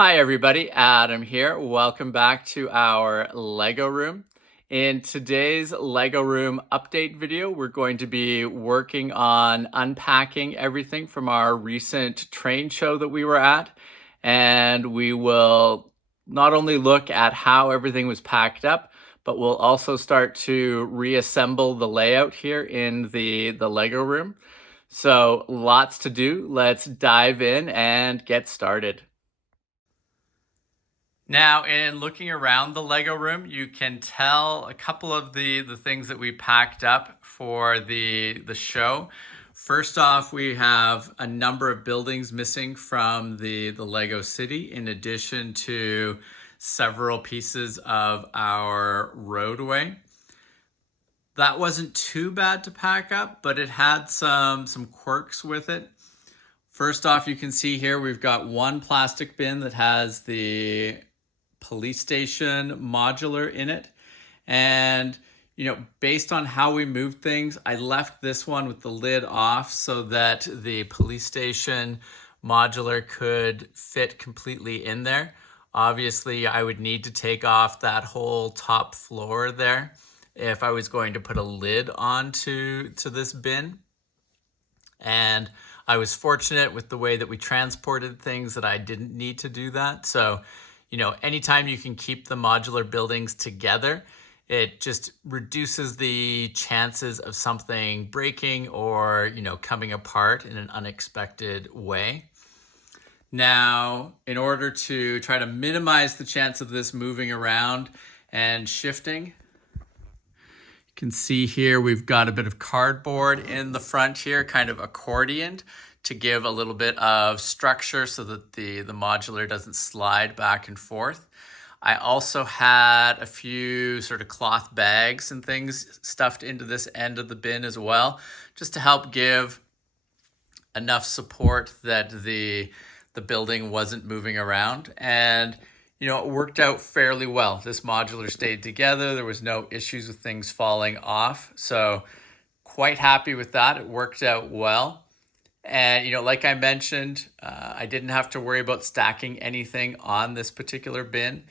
Hi everybody, Adam here. Welcome back to our Lego room. In today's Lego room update video, we're going to be working on unpacking everything from our recent train show that we were at. And we will not only look at how everything was packed up, but we'll also start to reassemble the layout here in the Lego room. So lots to do. Let's dive in and get started. Now, in looking around the Lego room, you can tell a couple of the things that we packed up for the show. First off, we have a number of buildings missing from the Lego city, in addition to several pieces of our roadway. That wasn't too bad to pack up, but it had some quirks with it. First off, you can see here we've got one plastic bin that has the police station modular in it. And, based on how we moved things, I left this one with the lid off so that the police station modular could fit completely in there. Obviously, I would need to take off that whole top floor there if I was going to put a lid onto this bin. And I was fortunate with the way that we transported things that I didn't need to do that. So, anytime you can keep the modular buildings together, it just reduces the chances of something breaking or, coming apart in an unexpected way. Now, in order to try to minimize the chance of this moving around and shifting, you can see here we've got a bit of cardboard in the front here, kind of accordioned, to give a little bit of structure so that the modular doesn't slide back and forth. I also had a few sort of cloth bags and things stuffed into this end of the bin as well, just to help give enough support that the building wasn't moving around. And it worked out fairly well. This modular stayed together. There was no issues with things falling off. So quite happy with that. It worked out well. And, like I mentioned, I didn't have to worry about stacking anything on this particular bin.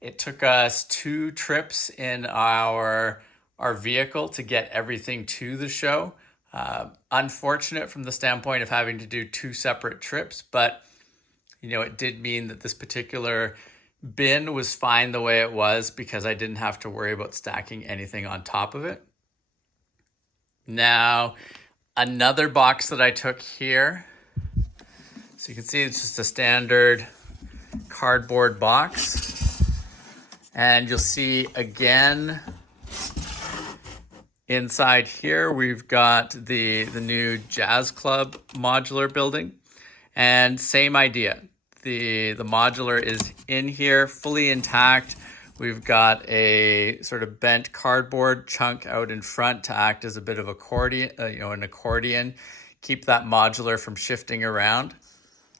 It took us 2 trips in our vehicle to get everything to the show. Unfortunate from the standpoint of having to do 2 separate trips, but, it did mean that this particular bin was fine the way it was because I didn't have to worry about stacking anything on top of it. Now, another box that I took here, so you can see it's just a standard cardboard box. And you'll see again, inside here, we've got the new Jazz Club modular building. And same idea. The modular is in here, fully intact. We've got a sort of bent cardboard chunk out in front to act as a bit of accordion, an accordion, keep that modular from shifting around.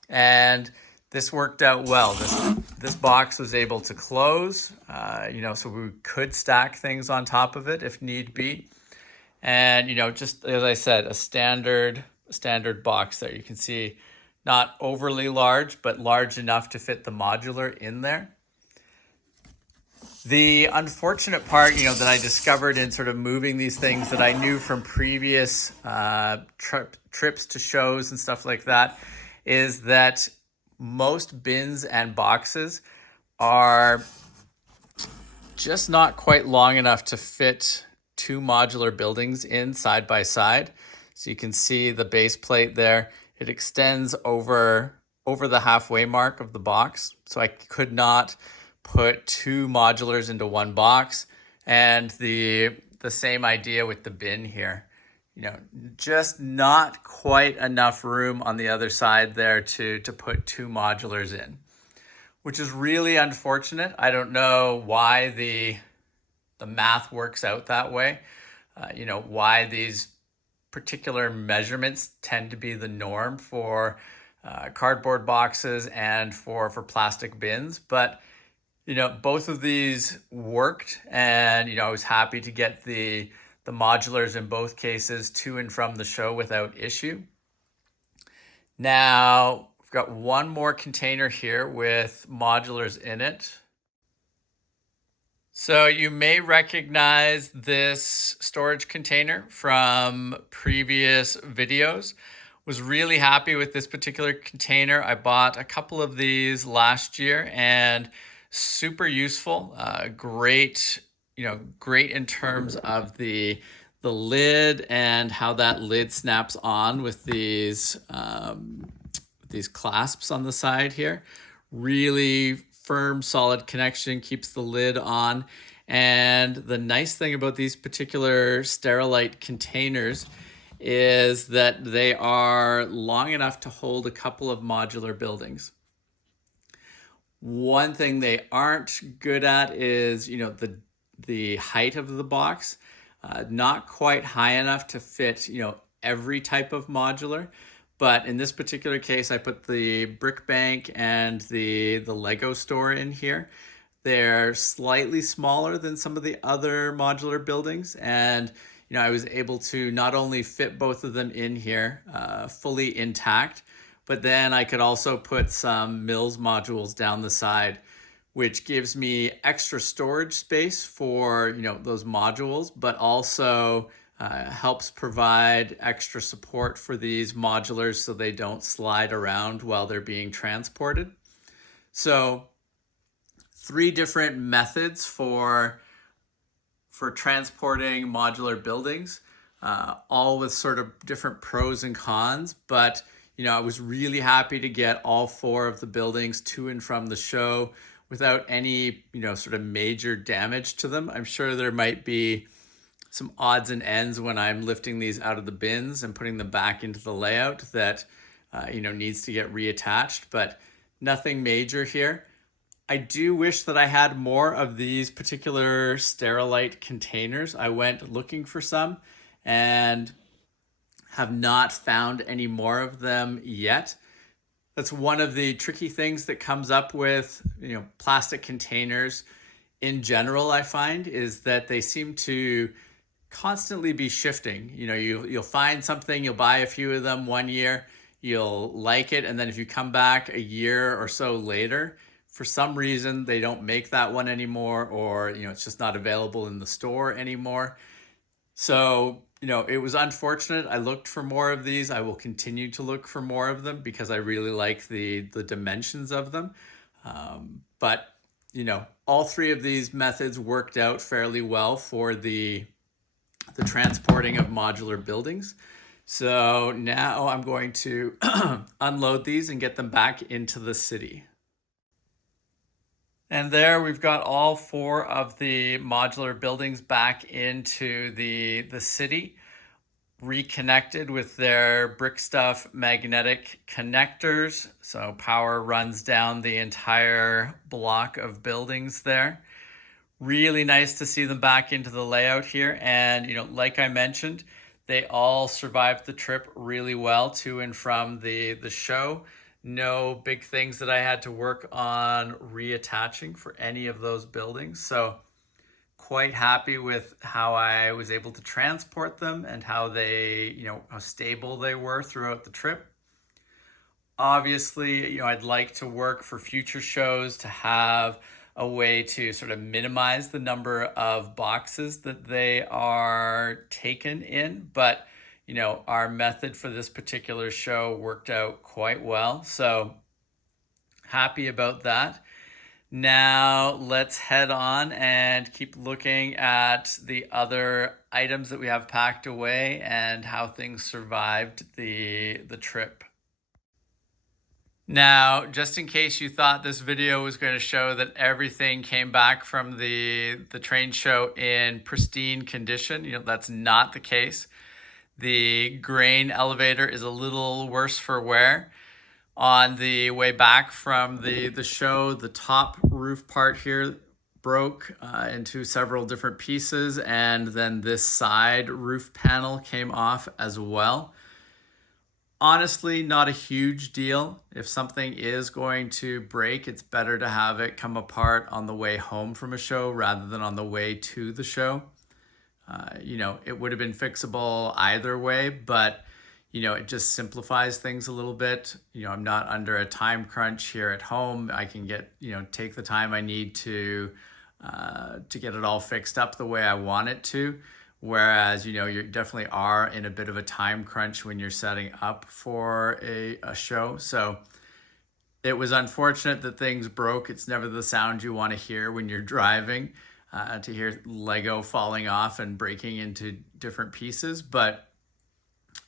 And this worked out well. This box was able to close, so we could stack things on top of it if need be. And, just as I said, a standard box there. You can see not overly large, but large enough to fit the modular in there. The unfortunate part, that I discovered in sort of moving these things that I knew from previous trips to shows and stuff like that, is that most bins and boxes are just not quite long enough to fit 2 modular buildings in side by side. So you can see the base plate there. It extends over the halfway mark of the box. So I could not put 2 modulars into one box. And the same idea with the bin here. Just not quite enough room on the other side there to put 2 modulars in, which is really unfortunate. I don't know why the math works out that way. Why these particular measurements tend to be the norm for cardboard boxes and for plastic bins. But, both of these worked, and, I was happy to get the modulars in both cases to and from the show without issue. Now, We've got one more container here with modulars in it. So you may recognize this storage container from previous videos. Was really happy with this particular container. I bought a couple of these last year and super useful. Great, great in terms of the lid and how that lid snaps on with these clasps on the side here. Really firm, solid connection, keeps the lid on. And the nice thing about these particular Sterilite containers is that they are long enough to hold a couple of modular buildings. One thing they aren't good at is, the height of the box. Not quite high enough to fit, every type of modular. But in this particular case, I put the brick bank and the Lego store in here. They're slightly smaller than some of the other modular buildings. And, I was able to not only fit both of them in here fully intact, but then I could also put some Mills modules down the side, which gives me extra storage space for, those modules, but also helps provide extra support for these modulars so they don't slide around while they're being transported. So 3 different methods for transporting modular buildings, all with sort of different pros and cons. But, I was really happy to get all 4 of the buildings to and from the show without any, sort of major damage to them. I'm sure there might be some odds and ends when I'm lifting these out of the bins and putting them back into the layout that, needs to get reattached, but nothing major here. I do wish that I had more of these particular Sterilite containers. I went looking for some and have not found any more of them yet. That's one of the tricky things that comes up with, plastic containers in general, I find, is that they seem to constantly be shifting. You'll find something, you'll buy a few of them one year, you'll like it, and then if you come back a year or so later, for some reason they don't make that one anymore, or it's just not available in the store anymore. So it was unfortunate. I looked for more of these. I will continue to look for more of them because I really like the dimensions of them. But all 3 of these methods worked out fairly well for the transporting of modular buildings. So now I'm going to unload these and get them back into the city. And there we've got all 4 of the modular buildings back into the city, reconnected with their brick stuff magnetic connectors. So power runs down the entire block of buildings there. Really nice to see them back into the layout here. And, like I mentioned, they all survived the trip really well to and from the show. No big things that I had to work on reattaching for any of those buildings. So quite happy with how I was able to transport them and how they, how stable they were throughout the trip. Obviously, I'd like to work for future shows to have a way to sort of minimize the number of boxes that they are taken in. But, our method for this particular show worked out quite well. So happy about that. Now let's head on and keep looking at the other items that we have packed away and how things survived the trip. Now, just in case you thought this video was going to show that everything came back from the train show in pristine condition, that's not the case. The grain elevator is a little worse for wear. On the way back from the show, the top roof part here broke into several different pieces, and then this side roof panel came off as well. Honestly, not a huge deal. If something is going to break, it's better to have it come apart on the way home from a show rather than on the way to the show. It would have been fixable either way, but it just simplifies things a little bit. I'm not under a time crunch here at home. I can take the time I need to get it all fixed up the way I want it to. Whereas, you definitely are in a bit of a time crunch when you're setting up for a show. So it was unfortunate that things broke. It's never the sound you want to hear when you're driving, to hear Lego falling off and breaking into different pieces. But,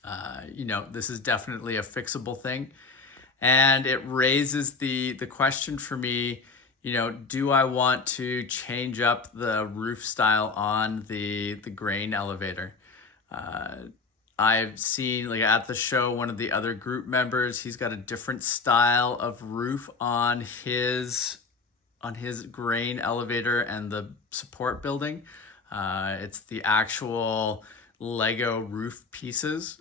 this is definitely a fixable thing. And it raises the question for me, do I want to change up the roof style on the grain elevator? I've seen, like, at the show, one of the other group members, he's got a different style of roof on his grain elevator and the support building. It's the actual Lego roof pieces.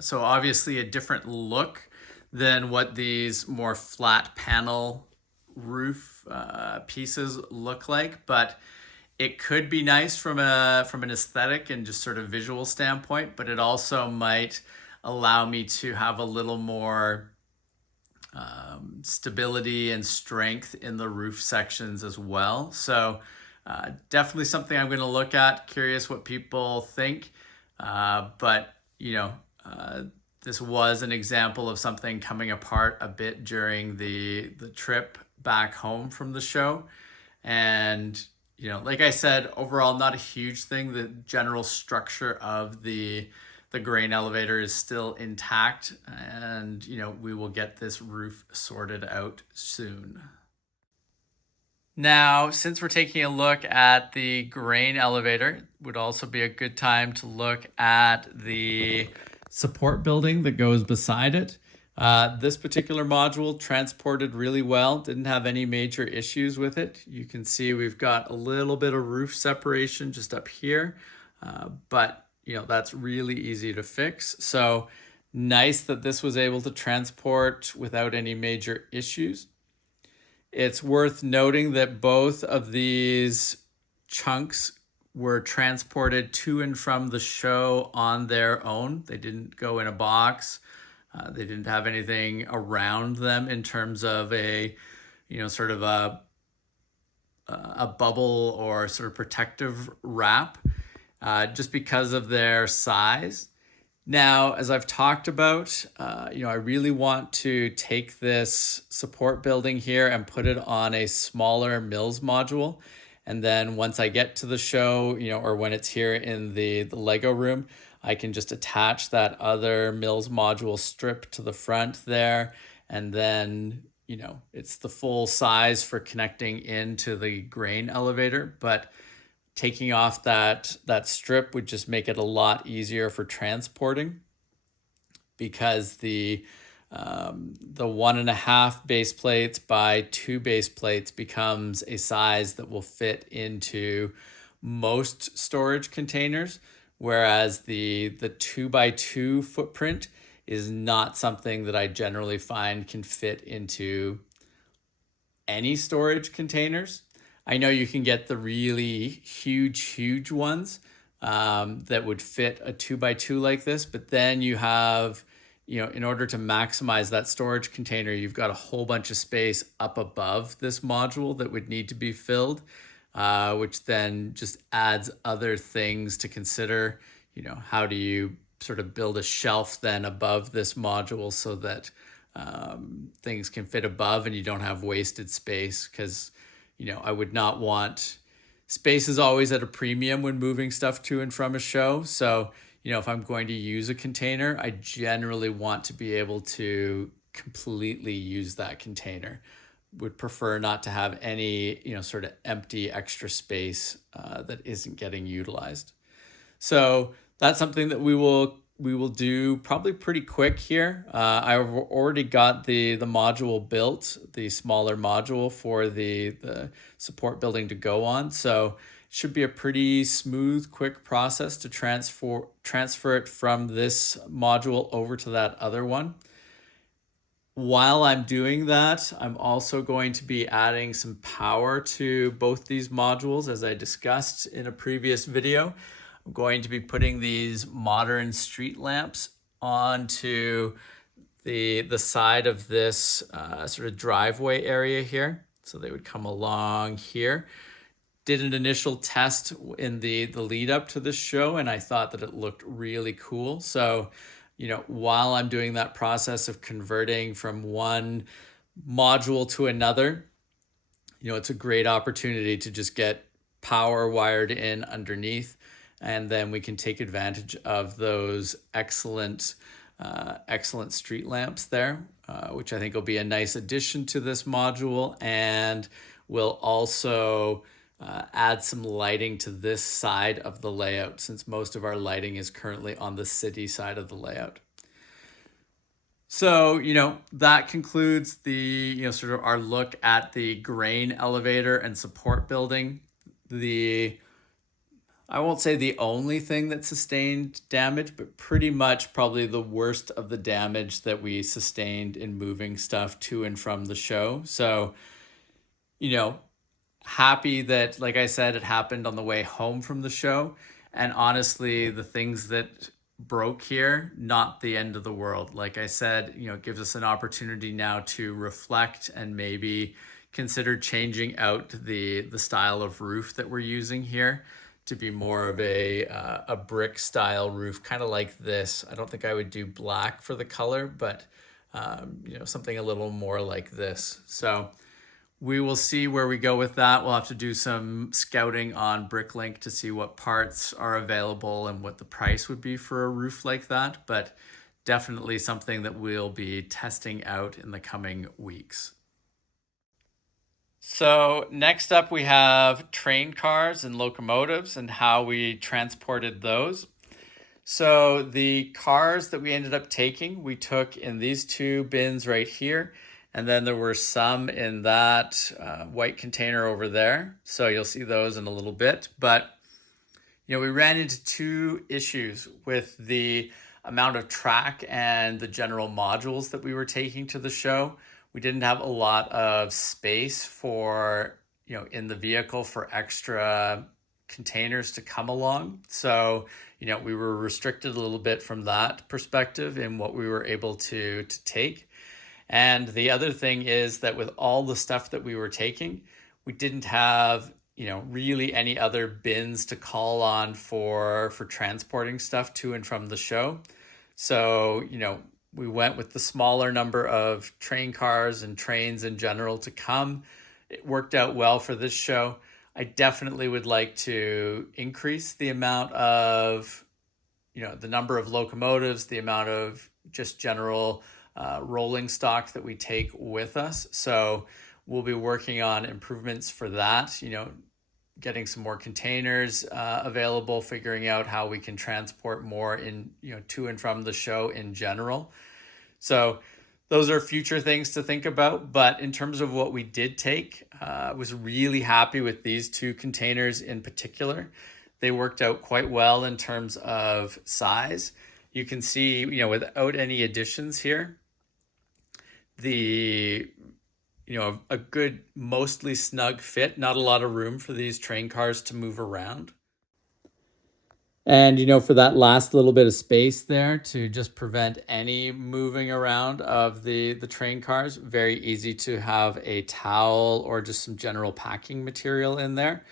So obviously a different look than what these more flat panel roof pieces look like, but it could be nice from an aesthetic and just sort of visual standpoint, but it also might allow me to have a little more stability and strength in the roof sections as well. So definitely something I'm going to look at. Curious what people think. But this was an example of something coming apart a bit during the trip back home from the show. And like I said, overall, not a huge thing. The general structure of the grain elevator is still intact, and we will get this roof sorted out soon. Now, since we're taking a look at the grain elevator, it would also be a good time to look at the support building that goes beside it. This particular module transported really well, didn't have any major issues with it. You can see we've got a little bit of roof separation just up here, but that's really easy to fix. So nice that this was able to transport without any major issues. It's worth noting that both of these chunks were transported to and from the show on their own. They didn't go in a box. They didn't have anything around them in terms of a bubble or sort of protective wrap, just because of their size. Now, as I've talked about, I really want to take this support building here and put it on a smaller Mills module. And then once I get to the show, or when it's here in the Lego room, I can just attach that other Mills module strip to the front there. And then, it's the full size for connecting into the grain elevator. But taking off that strip would just make it a lot easier for transporting, because the 1.5 base plates by 2 base plates becomes a size that will fit into most storage containers, whereas the 2x2 footprint is not something that I generally find can fit into any storage containers. I know you can get the really huge ones that would fit a 2x2 like this, but then you have, in order to maximize that storage container, you've got a whole bunch of space up above this module that would need to be filled, which then just adds other things to consider. How do you sort of build a shelf then above this module so that things can fit above and you don't have wasted space? Because I would not want, space is always at a premium when moving stuff to and from a show. So, if I'm going to use a container, I generally want to be able to completely use that container. Would prefer not to have any, sort of empty extra space that isn't getting utilized. So that's something that we will do probably pretty quick here. I've already got the module built, the smaller module for the support building to go on. So it should be a pretty smooth, quick process to transfer it from this module over to that other one. While I'm doing that, I'm also going to be adding some power to both these modules, as I discussed in a previous video. I'm going to be putting these modern street lamps onto the side of this sort of driveway area here. So they would come along here. Did an initial test in the lead up to this show, and I thought that it looked really cool. So, while I'm doing that process of converting from one module to another, it's a great opportunity to just get power wired in underneath, and then we can take advantage of those excellent street lamps there, which I think will be a nice addition to this module, and will also add some lighting to this side of the layout, since most of our lighting is currently on the city side of the layout. So, that concludes the, sort of our look at the grain elevator and support building. I won't say the only thing that sustained damage, but pretty much probably the worst of the damage that we sustained in moving stuff to and from the show. So, happy that, like I said, it happened on the way home from the show. And honestly, the things that broke here, not the end of the world. Like I said, it gives us an opportunity now to reflect and maybe consider changing out the style of roof that we're using here to be more of a brick style roof, kind of like this. I don't think I would do black for the color, but something a little more like this. So we will see where we go with that. We'll have to do some scouting on Bricklink to see what parts are available and what the price would be for a roof like that, but definitely something that we'll be testing out in the coming weeks. So next up we have train cars and locomotives and how we transported those. So the cars that we ended up taking, we took in these two bins right here. And then there were some in that white container over there. So you'll see those in a little bit. But, we ran into two issues with the amount of track and the general modules that we were taking to the show. We didn't have a lot of space for, in the vehicle for extra containers to come along. So, we were restricted a little bit from that perspective in what we were able to take. And the other thing is that with all the stuff that we were taking, we didn't have, really any other bins to call on for transporting stuff to and from the show. So, we went with the smaller number of train cars and trains in general to come. It worked out well for this show. I definitely would like to increase the amount of, the number of locomotives, the amount of just general rolling stock that we take with us. So we'll be working on improvements for that, getting some more containers available, figuring out how we can transport more in, to and from the show in general. So those are future things to think about. But in terms of what we did take, I was really happy with these two containers in particular. They worked out quite well in terms of size. You can see, without any additions here, a good, mostly snug fit, not a lot of room for these train cars to move around. And, for that last little bit of space there to just prevent any moving around of the train cars, very easy to have a towel or just some general packing material in there.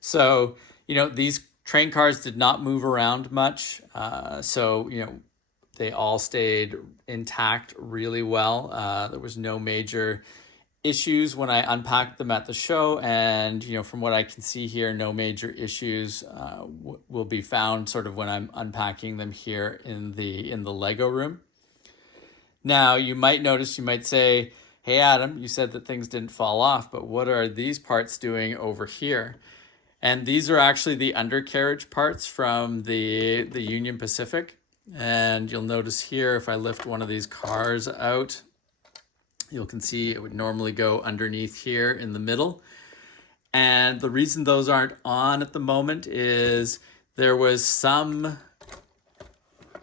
So, these train cars did not move around much. So, they all stayed intact really well. There was no major issues when I unpacked them at the show, and from what I can see here, no major issues will be found sort of when I'm unpacking them here in the Lego room. Now you might notice, you might say, hey Adam, you said that things didn't fall off, but what are these parts doing over here? And these are actually the undercarriage parts from the Union Pacific. And you'll notice here, if I lift one of these cars out, you can see it would normally go underneath here in the middle. And the reason those aren't on at the moment is there was some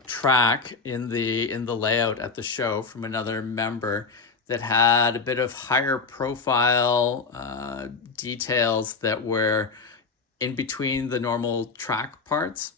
track in the layout at the show from another member that had a bit of higher profile details that were in between the normal track parts.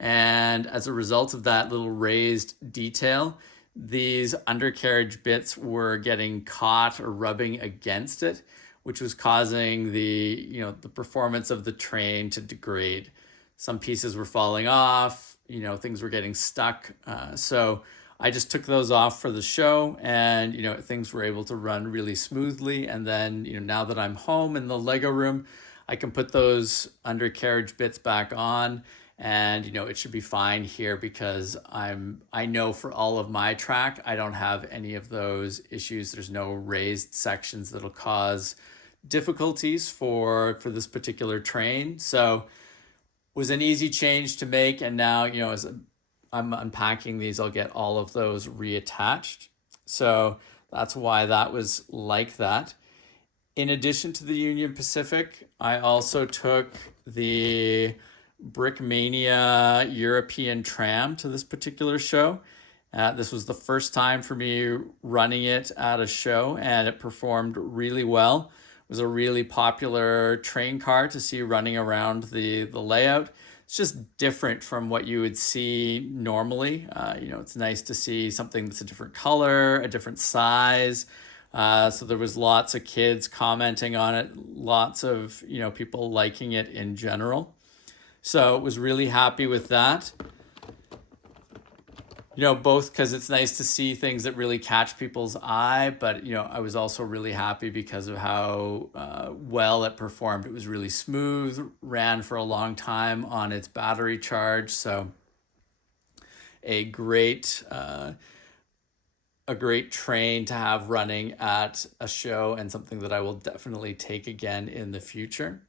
And as a result of that little raised detail, these undercarriage bits were getting caught or rubbing against it, which was causing the performance of the train to degrade. Some pieces were falling off, things were getting stuck. So I just took those off for the show, and things were able to run really smoothly. And then now that I'm home in the Lego room, I can put those undercarriage bits back on, and it should be fine here because I know for all of my track I don't have any of those issues. There's no raised sections that'll cause difficulties for this particular train. So was an easy change to make, and now as I'm unpacking these, I'll get all of those reattached. So that's why that was like that. In addition to the Union Pacific, I also took the Brickmania European tram to this particular show. This was the first time for me running it at a show, and it performed really well. It was a really popular train car to see running around the layout. It's just different from what you would see normally. It's nice to see something that's a different color, a different size. So there was lots of kids commenting on it, lots of people liking it in general. So was really happy with that. Both because it's nice to see things that really catch people's eye, but I was also really happy because of how well it performed. It was really smooth, ran for a long time on its battery charge. So a great train to have running at a show, and something that I will definitely take again in the future.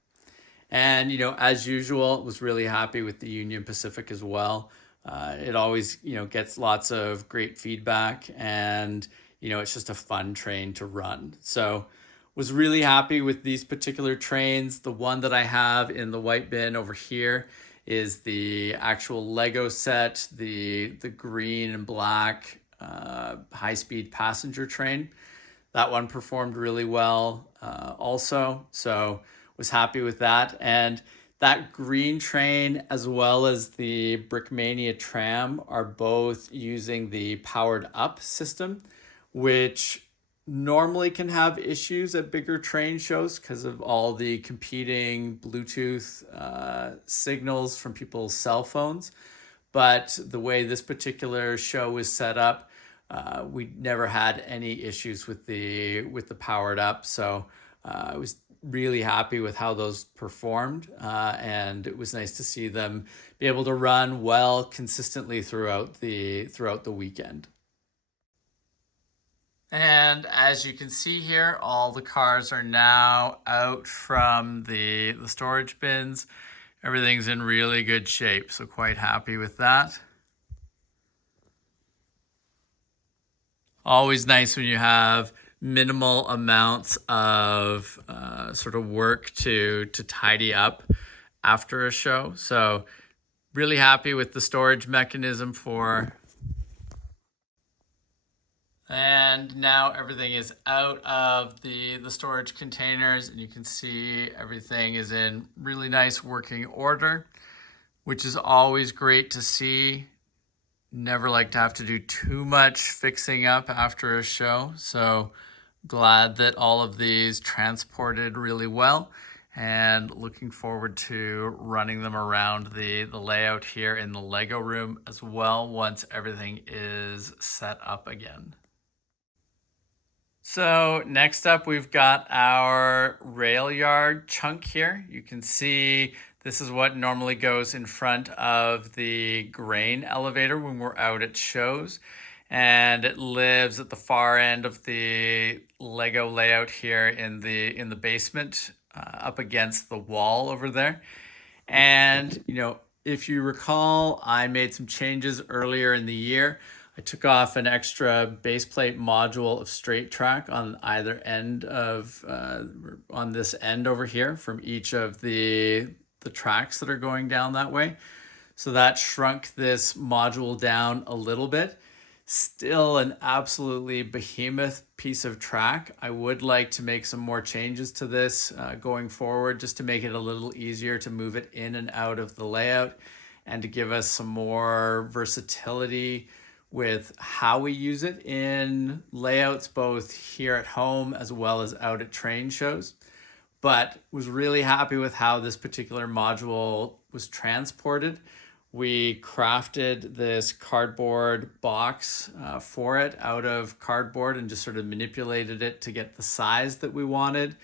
And, as usual, was really happy with the Union Pacific as well. It always, gets lots of great feedback, and, it's just a fun train to run. So was really happy with these particular trains. The one that I have in the white bin over here is the actual Lego set, the green and black high-speed passenger train. That one performed really well also. So was happy with that. And that green train, as well as the Brickmania tram, are both using the powered up system, which normally can have issues at bigger train shows because of all the competing Bluetooth signals from people's cell phones. But the way this particular show was set up, we never had any issues with the powered up. So I was really happy with how those performed, and it was nice to see them be able to run well consistently throughout the weekend. And as you can see here, all the cars are now out from the storage bins. Everything's in really good shape, so quite happy with that. Always nice when you have minimal amounts of sort of work to tidy up after a show. So really happy with the storage mechanism for. And now everything is out of the storage containers, and you can see everything is in really nice working order, which is always great to see. Never like to have to do too much fixing up after a show. So glad that all of these transported really well, and looking forward to running them around the layout here in the Lego room as well once everything is set up again. So next up, we've got our rail yard chunk here. You can see this is what normally goes in front of the grain elevator when we're out at shows. And it lives at the far end of the Lego layout here in the basement, up against the wall over there. And, if you recall, I made some changes earlier in the year. I took off an extra base plate module of straight track on either end of, on this end over here from each of the tracks that are going down that way. So that shrunk this module down a little bit. Still an absolutely behemoth piece of track. I would like to make some more changes to this going forward, just to make it a little easier to move it in and out of the layout. and to give us some more versatility with how we use it in layouts, both here at home as well as out at train shows. But was really happy with how this particular module was transported. We crafted this cardboard box for it out of cardboard and just sort of manipulated it to get the size that we wanted.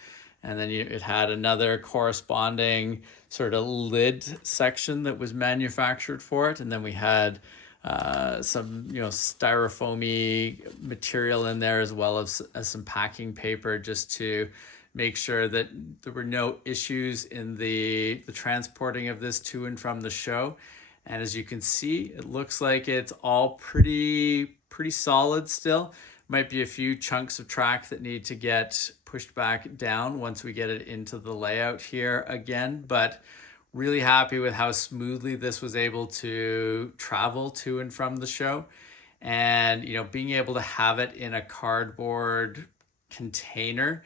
And then it had another corresponding sort of lid section that was manufactured for it. And then we had some styrofoamy material in there, as well as some packing paper, just to make sure that there were no issues in the transporting of this to and from the show. And as you can see, it looks like it's all pretty solid still. Might be a few chunks of track that need to get pushed back down once we get it into the layout here again, but really happy with how smoothly this was able to travel to and from the show. And, being able to have it in a cardboard container,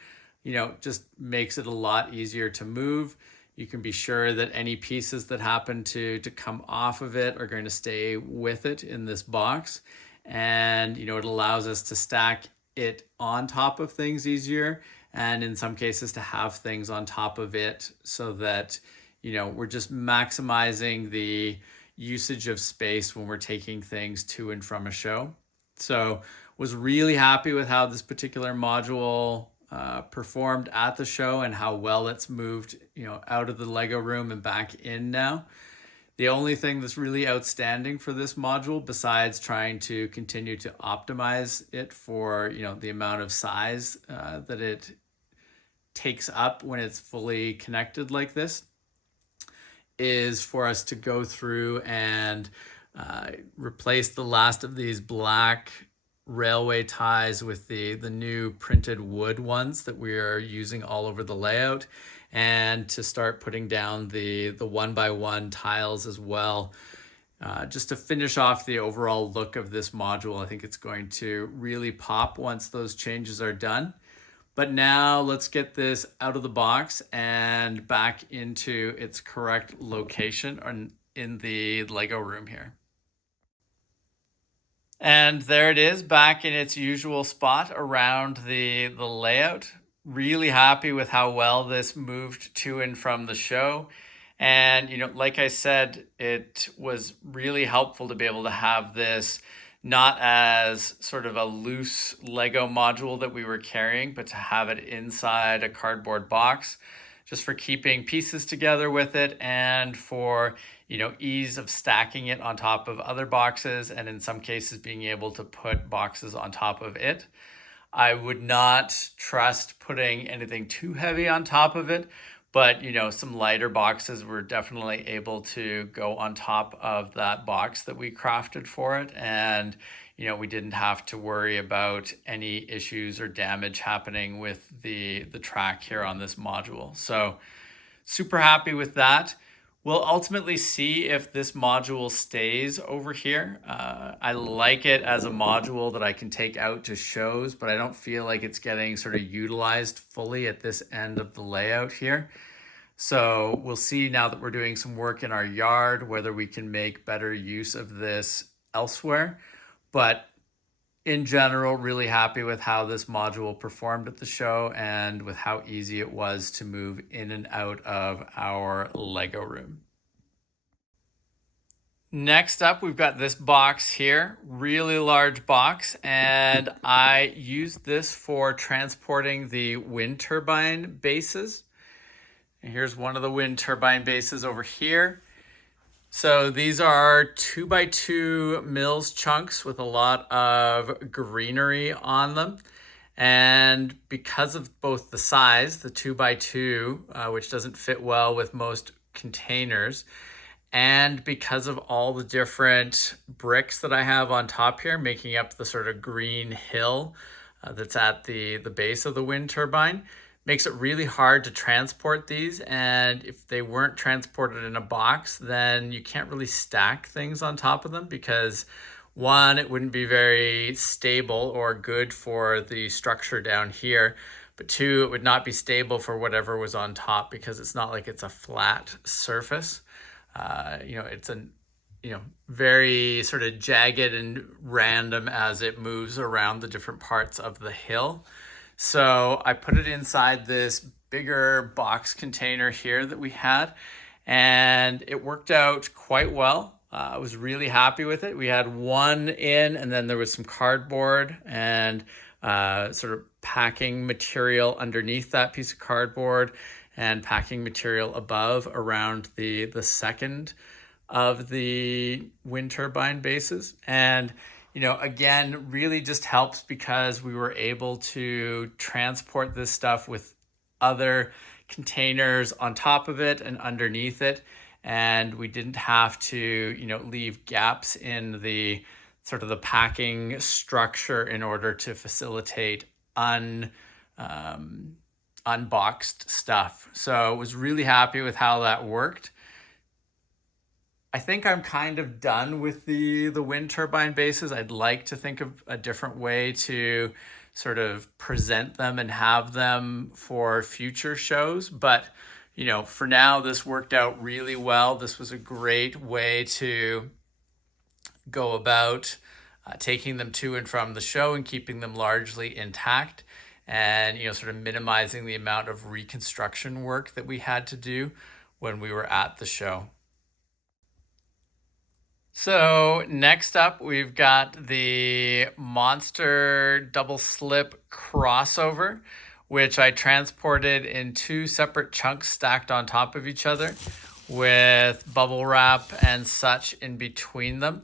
just makes it a lot easier to move. You can be sure that any pieces that happen to come off of it are going to stay with it in this box. And, it allows us to stack it on top of things easier, and in some cases to have things on top of it, so that, we're just maximizing the usage of space when we're taking things to and from a show. So was really happy with how this particular module performed at the show and how well it's moved, out of the Lego room and back in now. The only thing that's really outstanding for this module, besides trying to continue to optimize it for, the amount of size that it takes up when it's fully connected like this, is for us to go through and replace the last of these black railway ties with the new printed wood ones that we are using all over the layout, and to start putting down the 1x1 tiles as well, just to finish off the overall look of this module. I think it's going to really pop once those changes are done. But now let's get this out of the box and back into its correct location in the Lego room here. And there it is, back in its usual spot around the layout. Really happy with how well this moved to and from the show. And, like I said, it was really helpful to be able to have this not as sort of a loose Lego module that we were carrying, but to have it inside a cardboard box, just for keeping pieces together with it, and for, ease of stacking it on top of other boxes, and in some cases being able to put boxes on top of it. I would not trust putting anything too heavy on top of it, but some lighter boxes were definitely able to go on top of that box that we crafted for it. And, we didn't have to worry about any issues or damage happening with the track here on this module. So super happy with that. We'll ultimately see if this module stays over here. I like it as a module that I can take out to shows, but I don't feel like it's getting sort of utilized fully at this end of the layout here. So we'll see, now that we're doing some work in our yard, whether we can make better use of this elsewhere. But in general, really happy with how this module performed at the show and with how easy it was to move in and out of our Lego room. Next up, we've got this box here, really large box, and I used this for transporting the wind turbine bases. And here's one of the wind turbine bases over here. So these are 2x2 mills chunks with a lot of greenery on them. And because of both the size, the 2x2, which doesn't fit well with most containers, and because of all the different bricks that I have on top here, making up the sort of green hill that's at the base of the wind turbine, makes it really hard to transport these. And if they weren't transported in a box, then you can't really stack things on top of them, because one, it wouldn't be very stable or good for the structure down here, but two, it would not be stable for whatever was on top, because it's not like it's a flat surface. It's very sort of jagged and random as it moves around the different parts of the hill. So I put it inside this bigger box container here that we had, and it worked out quite well. I was really happy with it. We had one in, and then there was some cardboard and sort of packing material underneath that piece of cardboard, and packing material above around the second of the wind turbine bases. And again, really just helps because we were able to transport this stuff with other containers on top of it and underneath it, and we didn't have to leave gaps in the sort of the packing structure in order to facilitate unboxed stuff. So I was really happy with how that worked. I think I'm kind of done with the wind turbine bases. I'd like to think of a different way to sort of present them and have them for future shows. But, for now, this worked out really well. This was a great way to go about taking them to and from the show and keeping them largely intact, and, sort of minimizing the amount of reconstruction work that we had to do when we were at the show. So next up, we've got the Monster double slip crossover, which I transported in 2 separate chunks stacked on top of each other with bubble wrap and such in between them.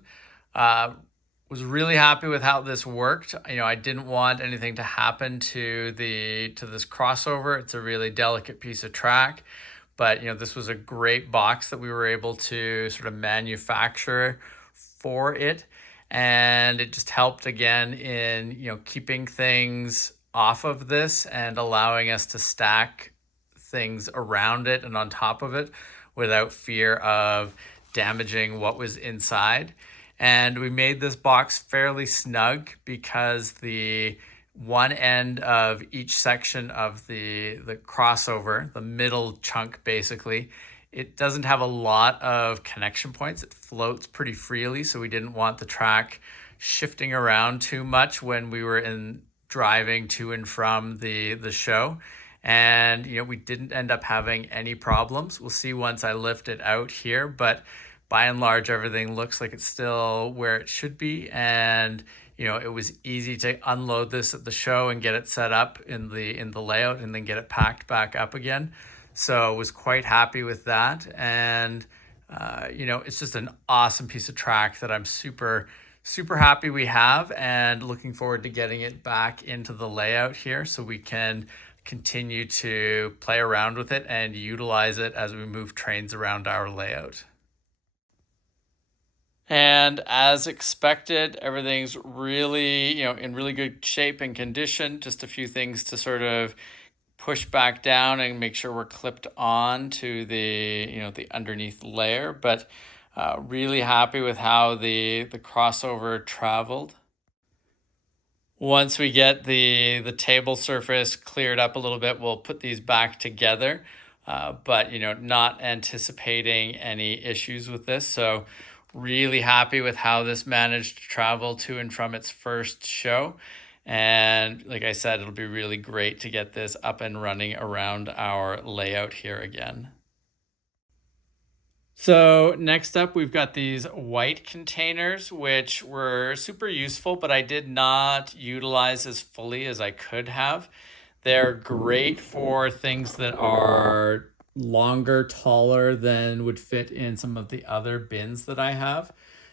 Was really happy with how this worked. I didn't want anything to happen to this crossover. It's a really delicate piece of track. But, this was a great box that we were able to sort of manufacture for it. And it just helped again in, keeping things off of this and allowing us to stack things around it and on top of it without fear of damaging what was inside. And we made this box fairly snug because the one end of each section of the crossover, the middle chunk basically, it doesn't have a lot of connection points. It floats pretty freely, so we didn't want the track shifting around too much when we were driving to and from the show. And we didn't end up having any problems. We'll see once I lift it out here, but by and large everything looks like it's still where it should be. And it was easy to unload this at the show and get it set up in the layout and then get it packed back up again. So I was quite happy with that. And, it's just an awesome piece of track that I'm super, super happy we have, and looking forward to getting it back into the layout here so we can continue to play around with it and utilize it as we move trains around our layout. And as expected, everything's really, in really good shape and condition. Just a few things to sort of push back down and make sure we're clipped on to the underneath layer. But really happy with how the crossover traveled. Once we get the table surface cleared up a little bit, we'll put these back together. But, not anticipating any issues with this. So really happy with how this managed to travel to and from its first show. And like I said, it'll be really great to get this up and running around our layout here again. So next up, we've got these white containers, which were super useful, but I did not utilize as fully as I could have. They're great for things that are longer, taller than would fit in some of the other bins that I have.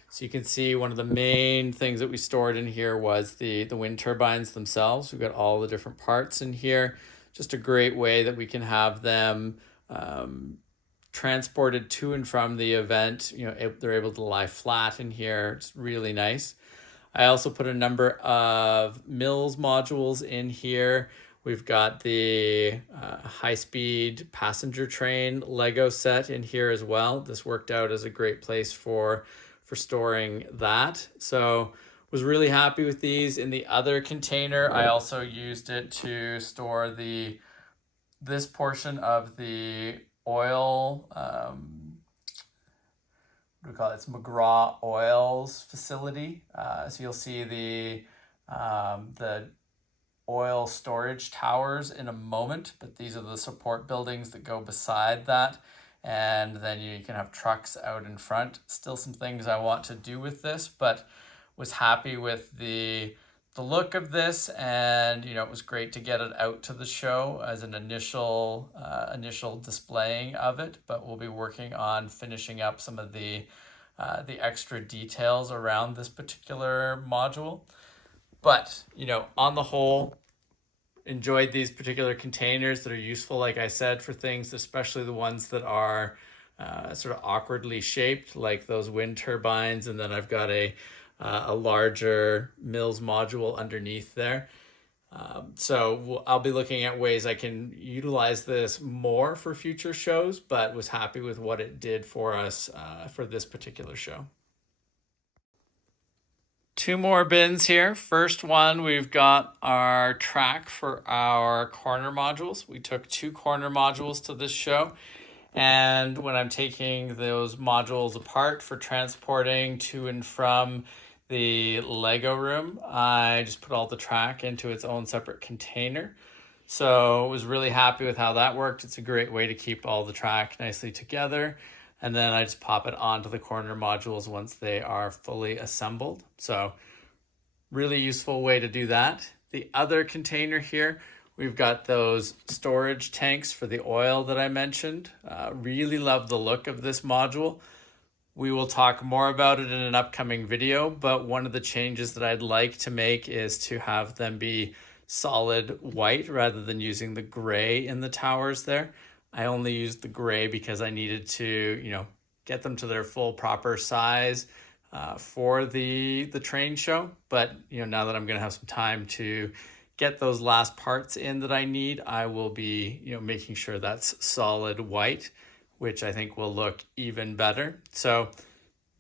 So you can see one of the main things that we stored in here was the wind turbines themselves. We've got all the different parts in here. Just a great way that we can have them transported to and from the event. They're able to lie flat in here. It's really nice. I also put a number of Mills modules in here. We've got the high-speed passenger train Lego set in here as well. This worked out as a great place for storing that. So was really happy with these. In the other container, I also used it to store this portion of the oil we call it? It's McGraw Oil's facility. So you'll see the oil storage towers in a moment, but these are the support buildings that go beside that. And then you can have trucks out in front. Still some things I want to do with this, but was happy with the look of this, and it was great to get it out to the show as an initial displaying of it. But we'll be working on finishing up some of the extra details around this particular module. But on the whole, enjoyed these particular containers that are useful, like I said, for things, especially the ones that are sort of awkwardly shaped, like those wind turbines. And then I've got a larger Mills module underneath there. So I'll be looking at ways I can utilize this more for future shows, but was happy with what it did for us for this particular show. Two more bins here. First one, we've got our track for our corner modules. We took 2 corner modules to this show. And when I'm taking those modules apart for transporting to and from the Lego room, I just put all the track into its own separate container. So I was really happy with how that worked. It's a great way to keep all the track nicely together. And then I just pop it onto the corner modules once they are fully assembled. So really useful way to do that. The other container here, we've got those storage tanks for the oil that I mentioned. Really love the look of this module. We will talk more about it in an upcoming video, but one of the changes that I'd like to make is to have them be solid white rather than using the gray in the towers there. I only used the gray because I needed to, get them to their full proper size for the train show. But, now that I'm going to have some time to get those last parts in that I need, I will be, making sure that's solid white, which I think will look even better. So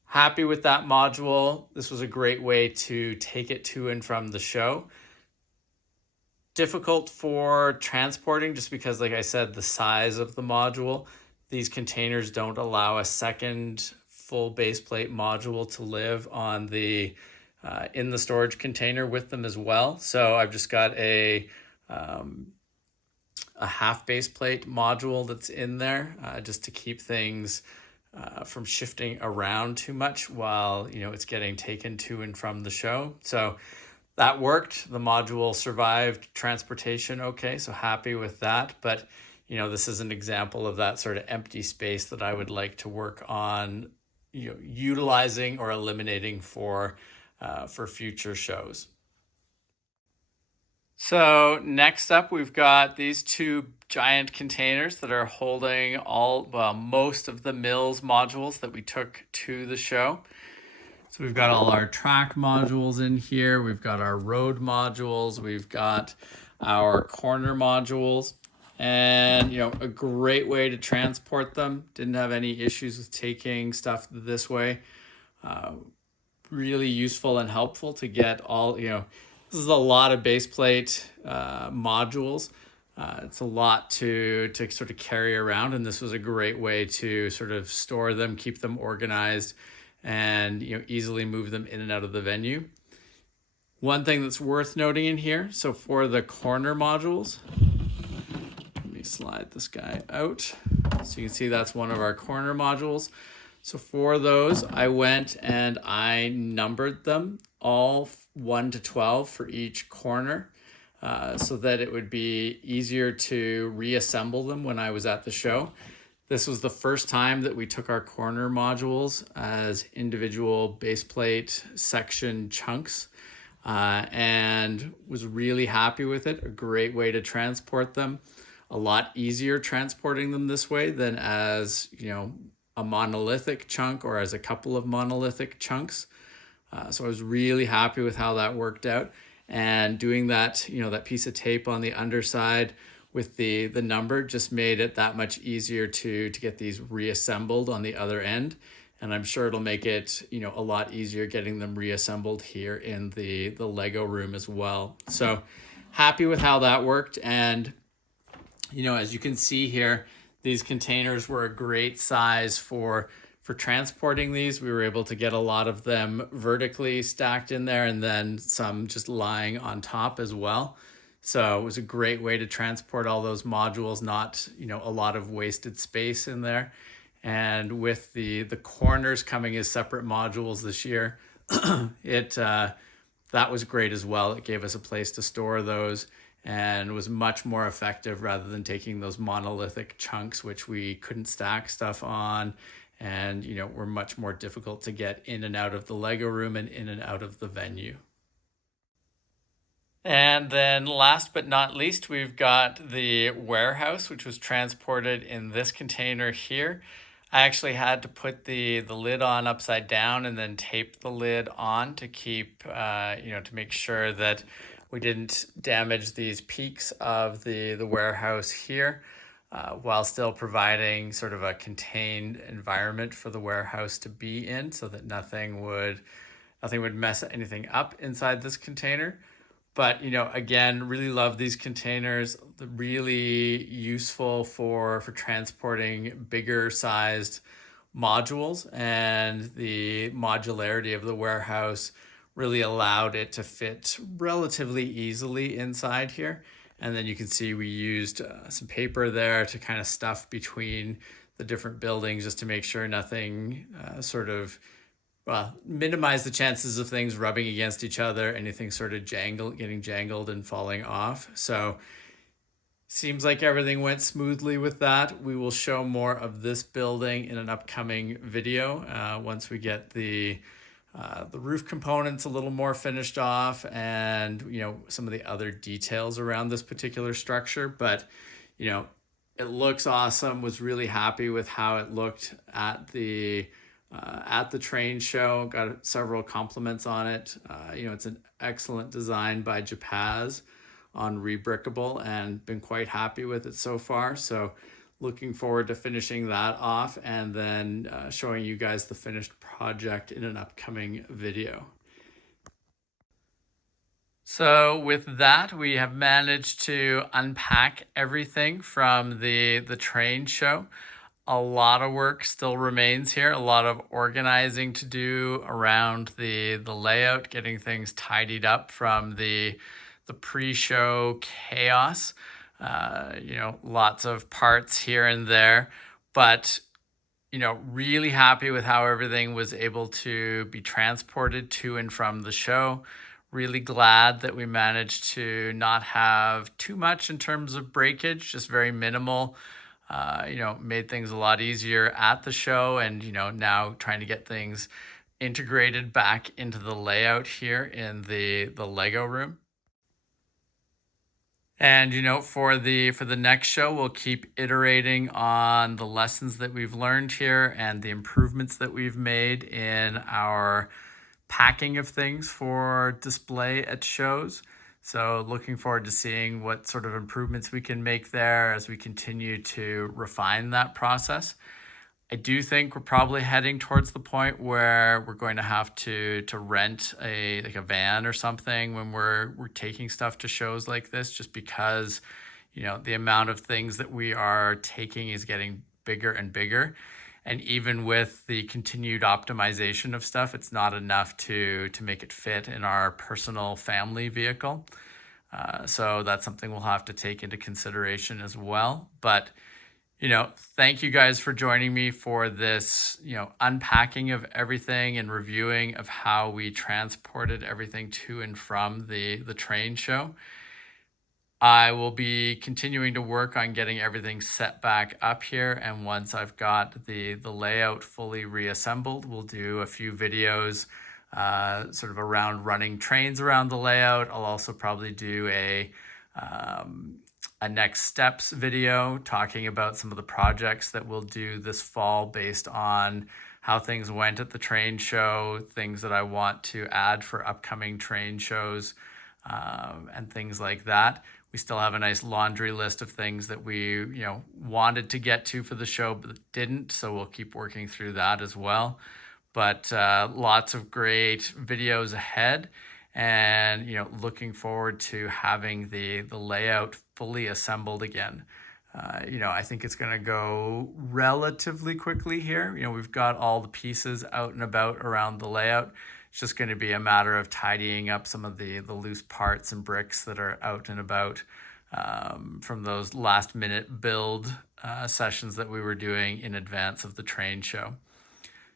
happy with that module. This was a great way to take it to and from the show. Difficult for transporting just because, like I said, the size of the module. These containers don't allow a second full base plate module to live on the in the storage container with them as well. So I've just got a half base plate module that's in there just to keep things from shifting around too much while it's getting taken to and from the show. So that worked. The module survived transportation okay, so happy with that. But this is an example of that sort of empty space that I would like to work on utilizing or eliminating for future shows. So next up, we've got these 2 giant containers that are holding most of the Mills modules that we took to the show. So we've got all our track modules in here. We've got our road modules. We've got our corner modules, and a great way to transport them. Didn't have any issues with taking stuff this way. Really useful and helpful to get all, this is a lot of base plate modules. It's a lot to sort of carry around, and this was a great way to sort of store them, keep them organized, and easily move them in and out of the venue. One thing that's worth noting in here, so for the corner modules, let me slide this guy out. So you can see that's one of our corner modules. So for those, I went and I numbered them all 1 to 12 for each corner so that it would be easier to reassemble them when I was at the show. This was the first time that we took our corner modules as individual base plate section chunks and was really happy with it. A great way to transport them. A lot easier transporting them this way than as, a monolithic chunk or as a couple of monolithic chunks. So I was really happy with how that worked out. And doing that, that piece of tape on the underside with the number just made it that much easier to get these reassembled on the other end. And I'm sure it'll make it, a lot easier getting them reassembled here in the Lego room as well. So happy with how that worked. And, as you can see here, these containers were a great size for For transporting these, we were able to get a lot of them vertically stacked in there and then some just lying on top as well. So it was a great way to transport all those modules, not, a lot of wasted space in there. And with the corners coming as separate modules this year, it that was great as well. It gave us a place to store those and was much more effective rather than taking those monolithic chunks, which we couldn't stack stuff on and, were much more difficult to get in and out of the Lego room and in and out of the venue. And then last but not least, we've got the warehouse, which was transported in this container here. I actually had to put the lid on upside down and then tape the lid on to keep, to make sure that we didn't damage these peaks of the warehouse here, while still providing sort of a contained environment for the warehouse to be in, so that nothing would mess anything up inside this container. But, again, really love these containers. They're really useful for transporting bigger sized modules, and the modularity of the warehouse really allowed it to fit relatively easily inside here. And then you can see we used some paper there to kind of stuff between the different buildings just to make sure nothing minimize the chances of things rubbing against each other, anything sort of getting jangled and falling off. So seems like everything went smoothly with that. We will show more of this building in an upcoming video once we get the roof components a little more finished off and, some of the other details around this particular structure. But, it looks awesome. Was really happy with how it looked at the train show. Got several compliments on it. It's an excellent design by Japaz on Rebrickable, and been quite happy with it so far. So looking forward to finishing that off and then showing you guys the finished project in an upcoming video. So with that, we have managed to unpack everything from the train show. A lot of work still remains here, a lot of organizing to do around the layout, getting things tidied up from the pre-show chaos. Lots of parts here and there, but really happy with how everything was able to be transported to and from the show. Really glad that we managed to not have too much in terms of breakage, just very minimal. Made things a lot easier at the show, and, now trying to get things integrated back into the layout here in the Lego room. And, for the next show, we'll keep iterating on the lessons that we've learned here and the improvements that we've made in our packing of things for display at shows. So looking forward to seeing what sort of improvements we can make there as we continue to refine that process. I do think we're probably heading towards the point where we're going to have to rent a van or something when we're taking stuff to shows like this, just because, the amount of things that we are taking is getting bigger and bigger. And even with the continued optimization of stuff, it's not enough to make it fit in our personal family vehicle. So that's something we'll have to take into consideration as well. But, thank you guys for joining me for this, unpacking of everything and reviewing of how we transported everything to and from the train show. I will be continuing to work on getting everything set back up here, and once I've got the layout fully reassembled, we'll do a few videos sort of around running trains around the layout. I'll also probably do a next steps video talking about some of the projects that we'll do this fall based on how things went at the train show, things that I want to add for upcoming train shows, and things like that. We still have a nice laundry list of things that we, wanted to get to for the show, but didn't. So we'll keep working through that as well. But lots of great videos ahead, and, looking forward to having the layout fully assembled again. I think it's going to go relatively quickly here. We've got all the pieces out and about around the layout. It's just going to be a matter of tidying up some of the loose parts and bricks that are out and about from those last minute build sessions that we were doing in advance of the train show.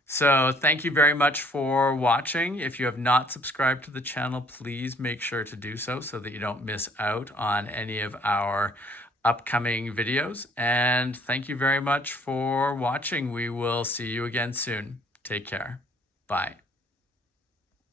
So thank you very much for watching. If you have not subscribed to the channel, please make sure to do so that you don't miss out on any of our upcoming videos. And thank you very much for watching. We will see you again soon. Take care. Bye.